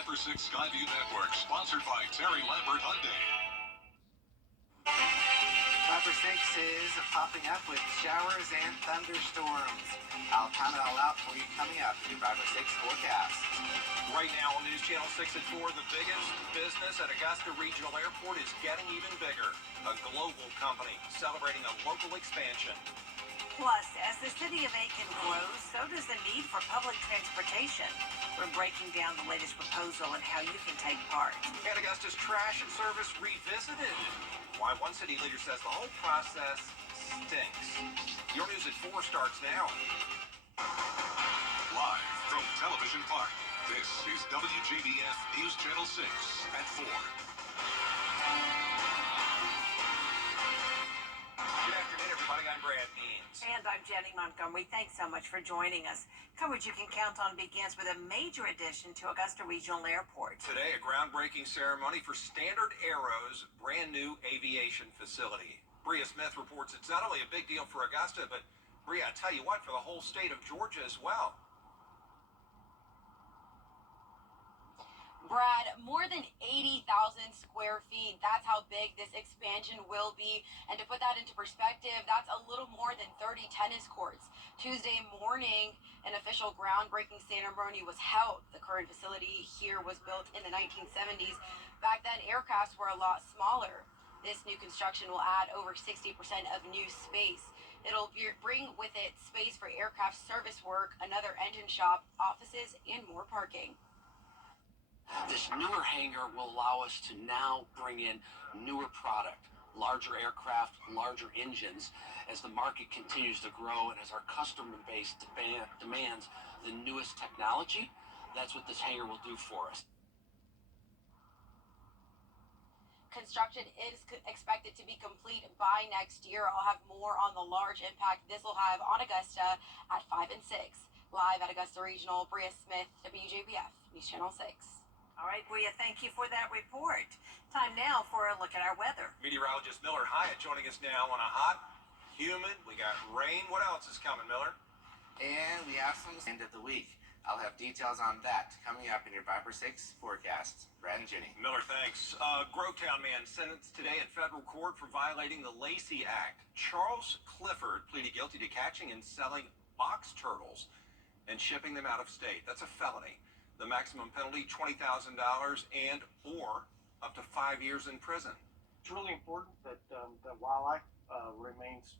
5 for 6 Skyview Network, sponsored by Terry Lambert Hyundai. 5 for 6 is popping up with showers and thunderstorms. I'll count it all out for you coming up in your 5 for 6 forecast. Right now on News Channel 6 at 4, the biggest business at Augusta Regional Airport is getting even bigger. A global company celebrating a local expansion. Plus, as the city of Aiken grows, so does the need for public transportation. We're breaking down the latest proposal and how you can take part. And Augusta's trash service revisited. Why one city leader says the whole process stinks. Your News at 4 starts now. Live from Television Park, this is WJBF News Channel 6 at 4. Good afternoon, everybody. I'm Brad Means. And I'm Jenny Montgomery. Thanks so much for joining us. Coverage you can count on begins with a major addition to Augusta Regional Airport. Today, a groundbreaking ceremony for Standard Aero's brand new aviation facility. Bria Smith reports it's not only a big deal for Augusta, but Bria, I tell you what, for the whole state of Georgia as well. Brad, more than 80,000 square feet. That's how big this expansion will be. And to put that into perspective, that's a little more than 30 tennis courts. Tuesday morning, an official groundbreaking ceremony was held. The current facility here was built in the 1970s. Back then, aircrafts were a lot smaller. This new construction will add over 60% of new space. It'll bring with it space for aircraft service work, another engine shop, offices, and more parking. This newer hangar will allow us to now bring in newer product, larger aircraft, larger engines, as the market continues to grow and as our customer base demands the newest technology. That's what this hangar will do for us. Construction is expected to be complete by next year. I'll have more on the large impact this will have on Augusta at 5 and 6. Live at Augusta Regional, Bria Smith, WJBF, News Channel 6. All right, Bria, thank you for that report. Time now for a look at our weather. Meteorologist Miller Hyatt joining us now on a hot, humid, we got rain. What else is coming, Miller? And we have some end of the week. I'll have details on that coming up in your 5 for 6 forecast. Brad and Jenny. Miller, thanks. Grovetown man sentenced today in federal court for violating the Lacey Act. Charles Clifford pleaded guilty to catching and selling box turtles and shipping them out of state. That's a felony. The maximum penalty, $20,000 and or up to 5 years in prison. It's really important that wildlife remains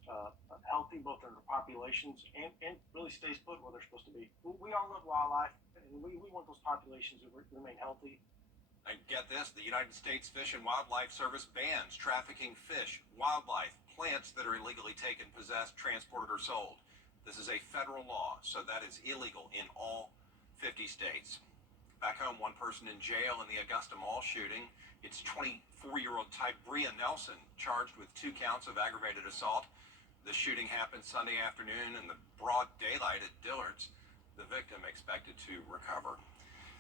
healthy, both in the populations and really stays put where they're supposed to be. We all love wildlife, and we want those populations to remain healthy. And get this, the United States Fish and Wildlife Service bans trafficking fish, wildlife, plants that are illegally taken, possessed, transported, or sold. This is a federal law, so that is illegal in all 50 states. Back home, one person in jail in the Augusta Mall shooting. It's 24-year-old Bria Nelson, charged with 2 counts of aggravated assault. The shooting happened Sunday afternoon in the broad daylight at Dillard's. The victim expected to recover.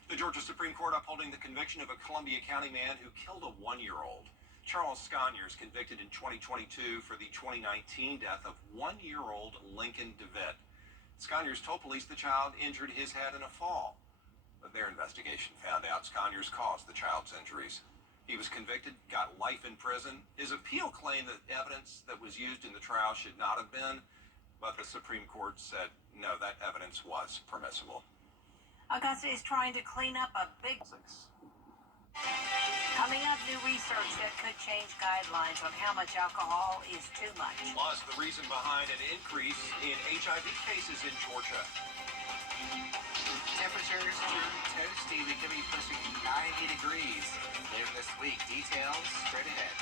The Georgia Supreme Court upholding the conviction of a Columbia County man who killed a 1-year-old. Charles Sconyers convicted in 2022 for the 2019 death of 1-year-old Lincoln DeVitt. Sconyers told police the child injured his head in a fall. But their investigation found out Sconyers caused the child's injuries. He was convicted, got life in prison. His appeal claimed that evidence that was used in the trial should not have been, but the Supreme Court said no, that evidence was permissible. Augusta is trying to clean up a big... Coming up, new research that could change guidelines on how much alcohol is too much. Plus, the reason behind an increase in HIV cases in Georgia. Temperatures turn toasty. We could be pushing 90 degrees later this week. Details straight ahead.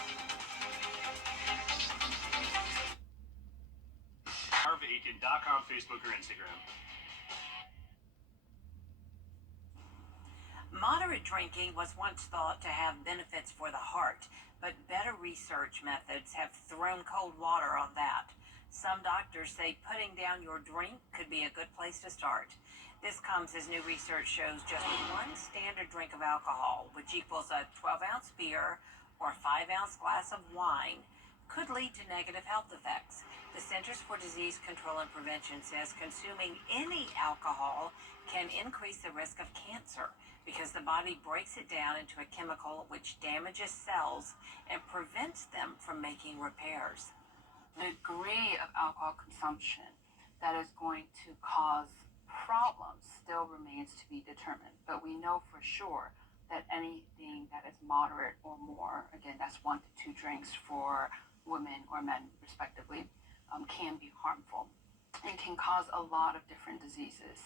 Aiken.com, Facebook, or Instagram. Moderate drinking was once thought to have benefits for the heart, but better research methods have thrown cold water on that. Some doctors say putting down your drink could be a good place to start. This comes as new research shows just one standard drink of alcohol, which equals a 12-ounce beer or a 5-ounce glass of wine, could lead to negative health effects. The Centers for Disease Control and Prevention says consuming any alcohol can increase the risk of cancer because the body breaks it down into a chemical which damages cells and prevents them from making repairs. The degree of alcohol consumption that is going to cause problems still remains to be determined, but we know for sure that anything that is moderate or more, again, that's 1 to 2 drinks for women or men respectively, can be harmful and can cause a lot of different diseases.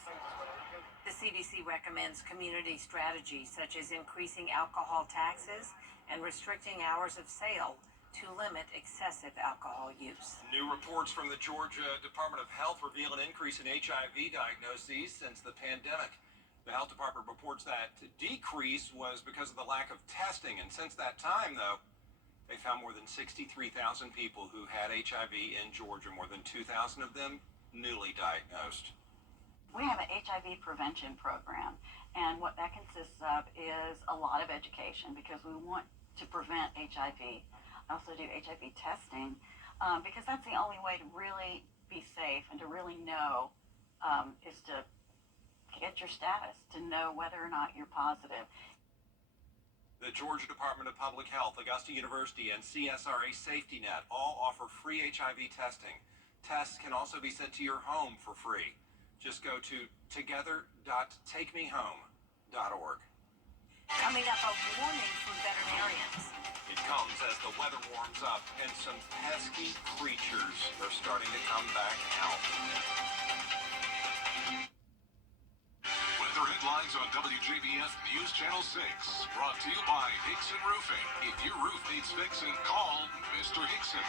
The CDC recommends community strategies such as increasing alcohol taxes and restricting hours of sale to limit excessive alcohol use. New reports from the Georgia Department of Health reveal an increase in HIV diagnoses since the pandemic. The health department reports that decrease was because of the lack of testing, and since that time, though, they found more than 63,000 people who had HIV in Georgia, more than 2,000 of them newly diagnosed. We have an HIV prevention program, and what that consists of is a lot of education because we want to prevent HIV. I also do HIV testing because that's the only way to really be safe and to really know is to get your status, to know whether or not you're positive. The Georgia Department of Public Health, Augusta University, and CSRA Safety Net all offer free HIV testing. Tests can also be sent to your home for free. Just go to together.takemehome.org. Coming up, a warning from veterinarians. It comes as the weather warms up and some pesky creatures are starting to come back out. Weather headlines on WJBF News Channel 6. Brought to you by Hickson Roofing. If your roof needs fixing, call Mr. Hickson.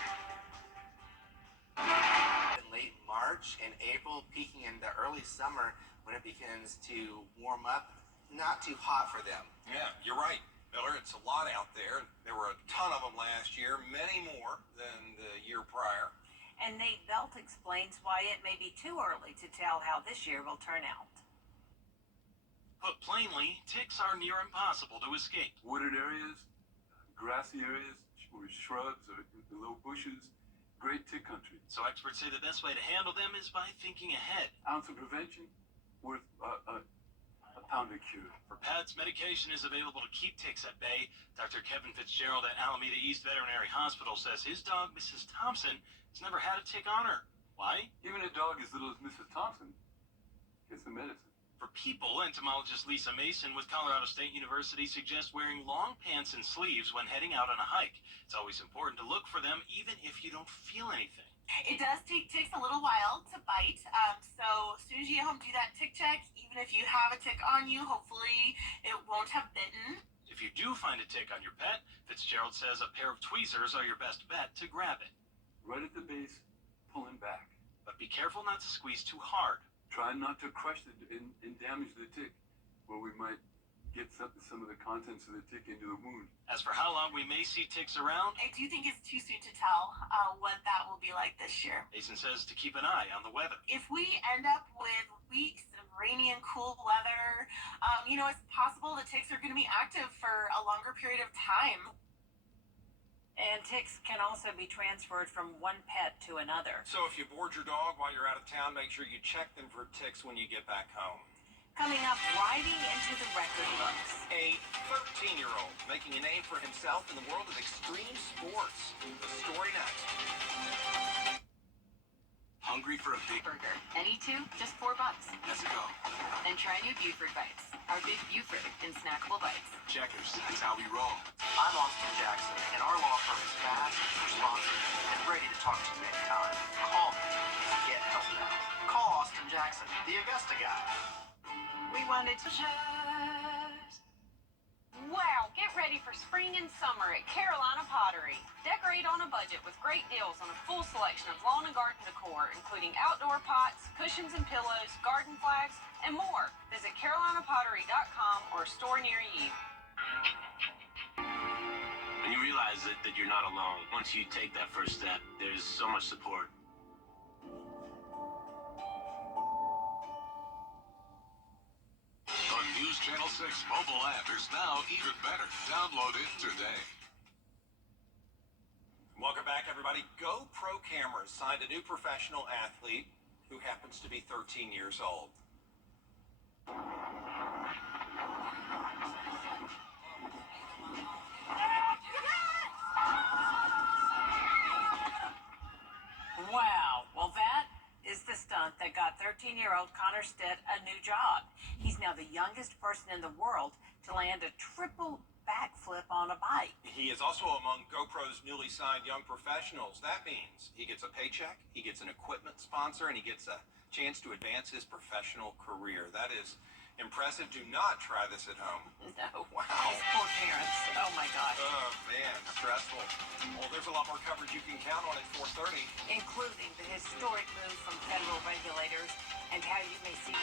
In late March and April, peaking in the early summer when it begins to warm up. Not too hot for them. Yeah, you're right, Miller. It's a lot out there. There were a ton of them last year, many more than the year prior. And Nate Belt explains why it may be too early to tell how this year will turn out. Put plainly, ticks are near impossible to escape. Wooded areas, grassy areas, or shrubs or low bushes, great tick country. So experts say the best way to handle them is by thinking ahead. Ounce of prevention worth a pound of cure. For pets, medication is available to keep ticks at bay. Dr. Kevin Fitzgerald at Alameda East Veterinary Hospital says his dog, Mrs. Thompson, has never had a tick on her. Why? Even a dog as little as Mrs. Thompson gets the medicine. For people, entomologist Lisa Mason with Colorado State University suggests wearing long pants and sleeves when heading out on a hike. It's always important to look for them even if you don't feel anything. It does take ticks a little while to bite, so as soon as you get home, do that tick check. Even if you have a tick on you, hopefully it won't have bitten. If you do find a tick on your pet, Fitzgerald says a pair of tweezers are your best bet to grab it. Right at the base, pulling back. But be careful not to squeeze too hard. Try not to crush and damage the tick, where we might get some of the contents of the tick into the wound. As for how long we may see ticks around, I do think it's too soon to tell what that will be like this year. Mason says to keep an eye on the weather. If we end up with weeks of rainy and cool weather, it's possible the ticks are going to be active for a longer period of time. And ticks can also be transferred from one pet to another. So if you board your dog while you're out of town, make sure you check them for ticks when you get back home. Coming up, riding into the record books. A 13-year-old making a name for himself in the world of extreme sports. The story next. Hungry for a big Burger. Any two, just $4. Let's go. And try new Buford Bites. Our big Buford in snackable bites. Checkers. That's how we roll. I'm Austin Jackson, and our law firm is fast, responsive, and ready to talk to you anytime. Call me. Get help now. Call Austin Jackson, the Augusta guy. We wanted to Wow, get ready for spring and summer at Carolina Pottery. Decorate on a budget with great deals on a full selection of lawn and garden decor, including outdoor pots, cushions and pillows, garden flags, and more. Visit carolinapottery.com or a store near you. And you realize that you're not alone. Once you take that first step, there's so much support. The News Channel 6 mobile app is now even better. Download it today. Welcome back, everybody. GoPro Cameras signed a new professional athlete who happens to be 13 years old. Wow, well that is the stunt that got 13-year-old Connor Stitt a new job. He's now the youngest person in the world to land a triple backflip on a bike. He is also among GoPro's newly signed young professionals. That means he gets a paycheck, he gets an equipment sponsor, and he gets a chance to advance his professional career. That is impressive. Do not try this at home. No. Wow. His poor parents. Oh my gosh. Oh, man, stressful. Well, there's a lot more coverage you can count on at 4:30. Including the historic move from federal regulators and how you may see.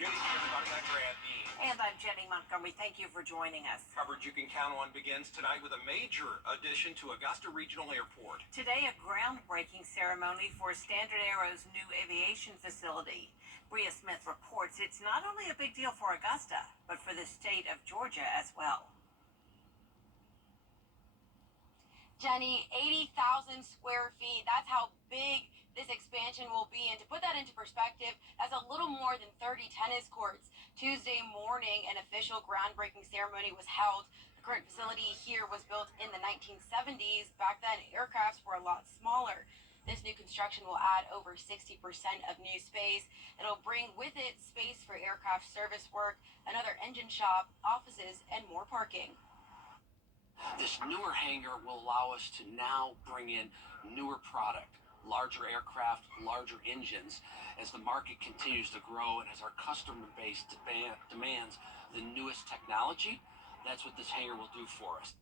Good evening, everybody. I'm Brad Mean. And I'm Jenny Montgomery. Thank you for joining us. Coverage you can count on begins tonight with a major addition to Augusta Regional Airport. Today, a groundbreaking ceremony for Standard Aero's new aviation facility. Bria Smith reports it's not only a big deal for Augusta, but for the state of Georgia as well. Jenny, 80,000 square feet. That's how big this expansion will be. And to put that into perspective, that's a little more than 30 tennis courts. Tuesday morning, an official groundbreaking ceremony was held. The current facility here was built in the 1970s. Back then, aircrafts were a lot smaller. This new construction will add over 60% of new space. It'll bring with it space for aircraft service work, another engine shop, offices, and more parking. This newer hangar will allow us to now bring in newer product, larger aircraft, larger engines, as the market continues to grow and as our customer base demands the newest technology. That's what this hangar will do for us.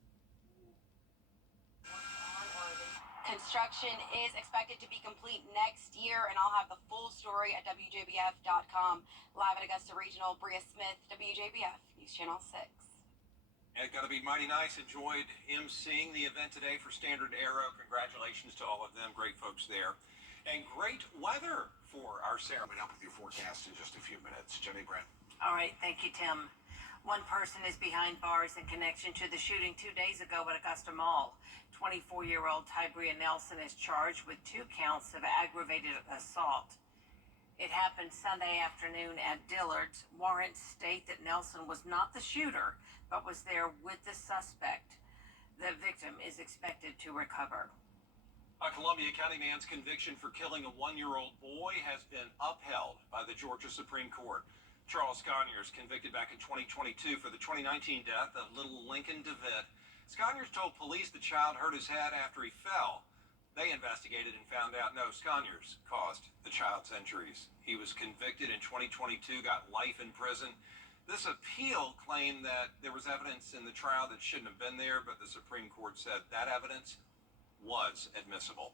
Construction is expected to be complete next year, and I'll have the full story at WJBF.com. Live at Augusta Regional, Bria Smith, WJBF, News Channel 6. It's got to be mighty nice. Enjoyed emceeing the event today for Standard Aero. Congratulations to all of them. Great folks there. And great weather for our ceremony. Up with your forecast in just a few minutes. Jenny Brent. All right, thank you, Tim. One person is behind bars in connection to the shooting 2 days ago at Augusta Mall. 24-year-old Tybria Nelson is charged with 2 counts of aggravated assault. It happened Sunday afternoon at Dillard's. Warrants state that Nelson was not the shooter, but was there with the suspect. The victim is expected to recover. A Columbia County man's conviction for killing a 1-year-old boy has been upheld by the Georgia Supreme Court. Charles Conyers, convicted back in 2022 for the 2019 death of little Lincoln DeVitt. Conyers told police the child hurt his head after he fell. They investigated and found out no, Conyers caused the child's injuries. He was convicted in 2022, got life in prison. This appeal claimed that there was evidence in the trial that shouldn't have been there, but the Supreme Court said that evidence was admissible.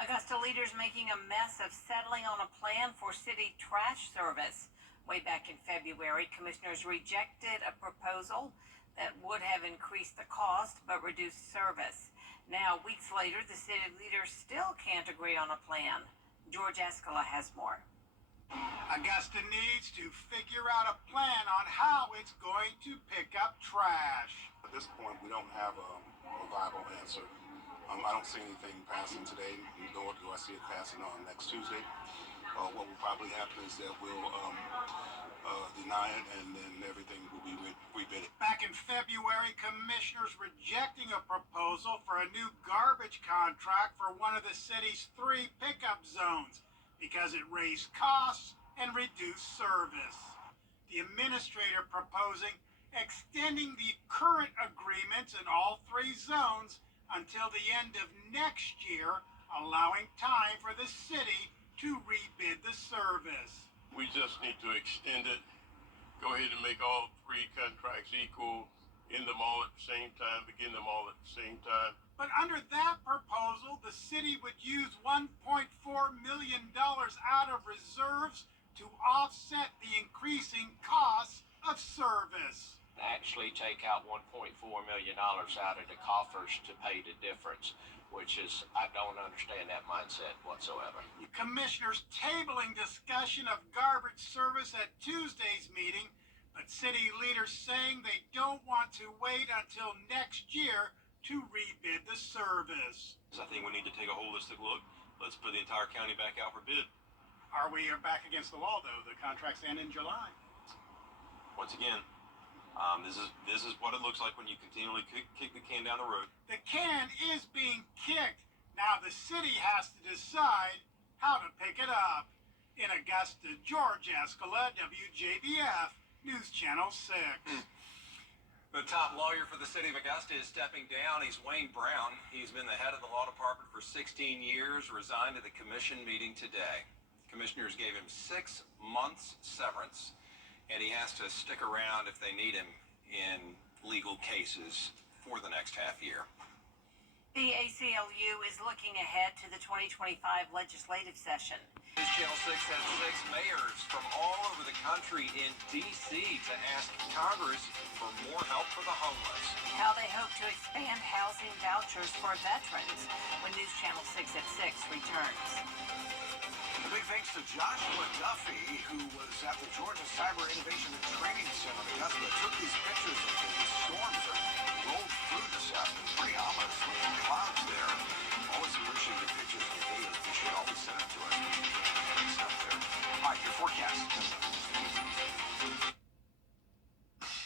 Augusta leaders making a mess of settling on a plan for city trash service. Way back in February, commissioners rejected a proposal that would have increased the cost but reduced service. Now, weeks later, the city leaders still can't agree on a plan. George Escala has more. Augusta needs to figure out a plan on how it's going to pick up trash. At this point, we don't have a viable answer. I don't see anything passing today, nor do I see it passing on next Tuesday. What will probably happen is that we'll deny it, and then everything will be rebid. Back in February, commissioners rejecting a proposal for a new garbage contract for one of the city's 3 pickup zones because it raised costs and reduced service. The administrator proposing extending the current agreements in all 3 zones until the end of next year, allowing time for the city to rebid the service. We just need to extend it, go ahead and make all 3 contracts equal, end them all at the same time, begin them all at the same time. But under that proposal, the city would use $1.4 million out of reserves to offset the increasing costs of service. Actually take out $1.4 million out of the coffers to pay the difference, which is, I don't understand that mindset whatsoever. Commissioners tabling discussion of garbage service at Tuesday's meeting, but city leaders saying they don't want to wait until next year to rebid the service. I think we need to take a holistic look. Let's put the entire county back out for bid. Are we back against the wall, though? The contracts end in July. Once again, this is what it looks like when you continually kick the can down the road. The can is being kicked. Now the city has to decide how to pick it up. In Augusta, George Escala, WJBF, News Channel 6. The top lawyer for the city of Augusta is stepping down. He's Wayne Brown. He's been the head of the law department for 16 years, resigned at the commission meeting today. Commissioners gave him 6 months severance, and he has to stick around if they need him in legal cases for the next half year. The ACLU is looking ahead to the 2025 legislative session. News Channel 6 has 6 mayors from all over the country in D.C. to ask Congress for more help for the homeless. How they hope to expand housing vouchers for veterans when News Channel 6 at 6 returns. A big thanks to Joshua Duffy, who was at the Georgia Cyber Innovation and Training Center in Augusta, took these pictures of the storms that rolled through this afternoon. Pretty ominous looking clouds there. Always appreciate your pictures and videos. You should always send it to us. Great stuff there. All right, your forecast.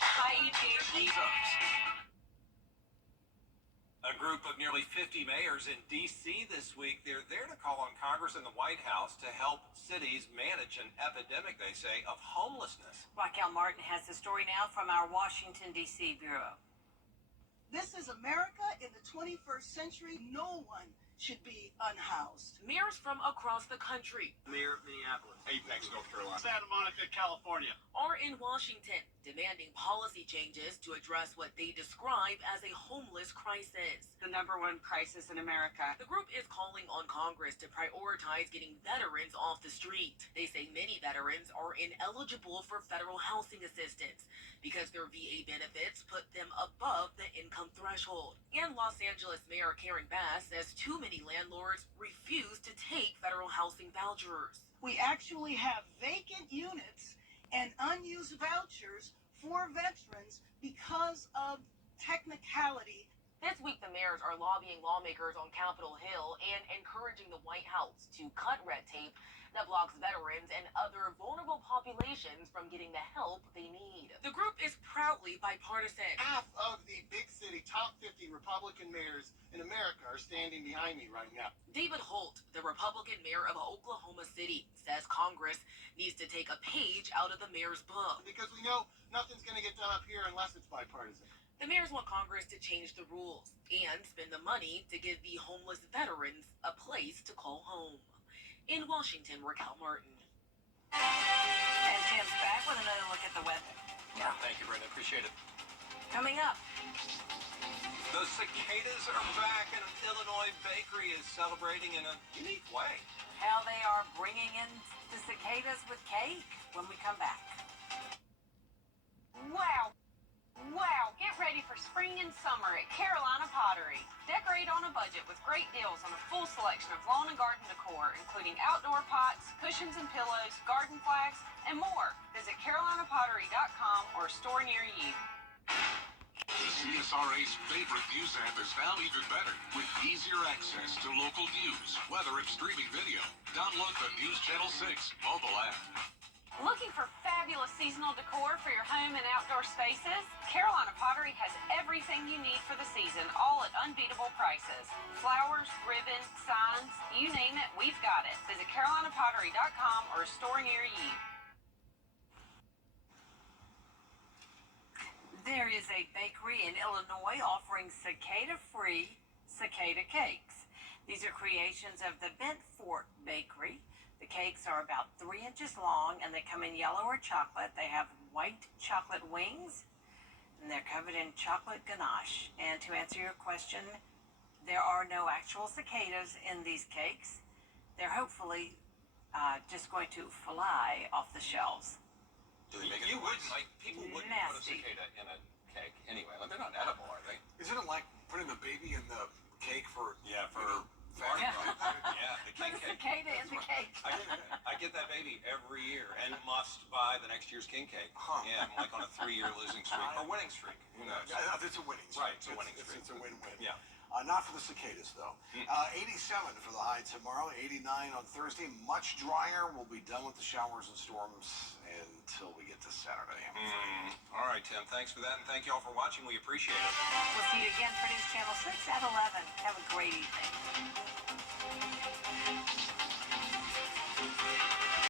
Hi, EJ. A group of nearly 50 mayors in D.C. this week, they're there to call on Congress and the White House to help cities manage an epidemic, they say, of homelessness. Raquel Martin has the story now from our Washington, D.C. bureau. This is America in the 21st century. No one should be unhoused. Mayors from across the country, Mayor of Minneapolis, Apex, North Carolina. Santa Monica, California, are in Washington demanding policy changes to address what they describe as a homeless crisis. The #1 crisis in America. The group is calling on Congress to prioritize getting veterans off the street. They say many veterans are ineligible for federal housing assistance because their VA benefits put them above the income threshold. And Los Angeles Mayor Karen Bass says too many landlords refuse to take federal housing vouchers. We actually have vacant units and unused vouchers for veterans because of technicality. This week, the mayors are lobbying lawmakers on Capitol Hill and encouraging the White House to cut red tape that blocks veterans and other vulnerable populations from getting the help they need. The group is proudly bipartisan. half of the big city top 50 Republican mayors in America are standing behind me right now. David Holt, the Republican mayor of Oklahoma City, says Congress needs to take a page out of the mayor's book. Because we know nothing's going to get done up here unless it's bipartisan. The mayors want Congress to change the rules and spend the money to give the homeless veterans a place to call home. In Washington, Raquel Martin. And Tim's back with another look at the weather. Yeah, thank you, Brenda. Appreciate it. Coming up. The cicadas are back, and an Illinois bakery is celebrating in a unique way. How they are bringing in the cicadas with cake when we come back. Wow. Wow, get ready for spring and summer at Carolina Pottery. Decorate on a budget with great deals on a full selection of lawn and garden decor, including outdoor pots, cushions and pillows, garden flags, and more. Visit carolinapottery.com or a store near you. The CSRA's favorite news app is now even better with easier access to local news, weather, and streaming video. Download the News Channel 6 mobile app. Looking for fabulous seasonal decor for your home and outdoor spaces? Carolina Pottery has everything you need for the season, all at unbeatable prices. Flowers, ribbon, signs, you name it, we've got it. Visit carolinapottery.com or a store near you. There is a bakery in Illinois offering cicada-free cicada cakes. These are creations of the Bent Fort Bakery. The cakes are about 3 inches long, and they come in yellow or chocolate. They have white chocolate wings, and they're covered in chocolate ganache. And to answer your question, there are no actual cicadas in these cakes. They're hopefully just going to fly off the shelves. Do they make it? People wouldn't put a cicada in a cake anyway. Like, they're not edible, are they? Isn't it like putting the baby in the cake for Yeah, for Mardi Gras? yeah, the king cake. Cicada in the cake. I get that baby every year and must buy the next year's king cake. Yeah, I'm like on a 3-year losing streak or winning streak. Who knows? It's a winning streak. Right, it's a winning streak. It's a win-win. Yeah. Not for the cicadas, though. 87 for the high tomorrow, 89 on Thursday. Much drier. We'll be done with the showers and storms until we get to Saturday. All right, Tim. Thanks for that, and thank you all for watching. We appreciate it. We'll see you again for News Channel 6 at 11. Have a great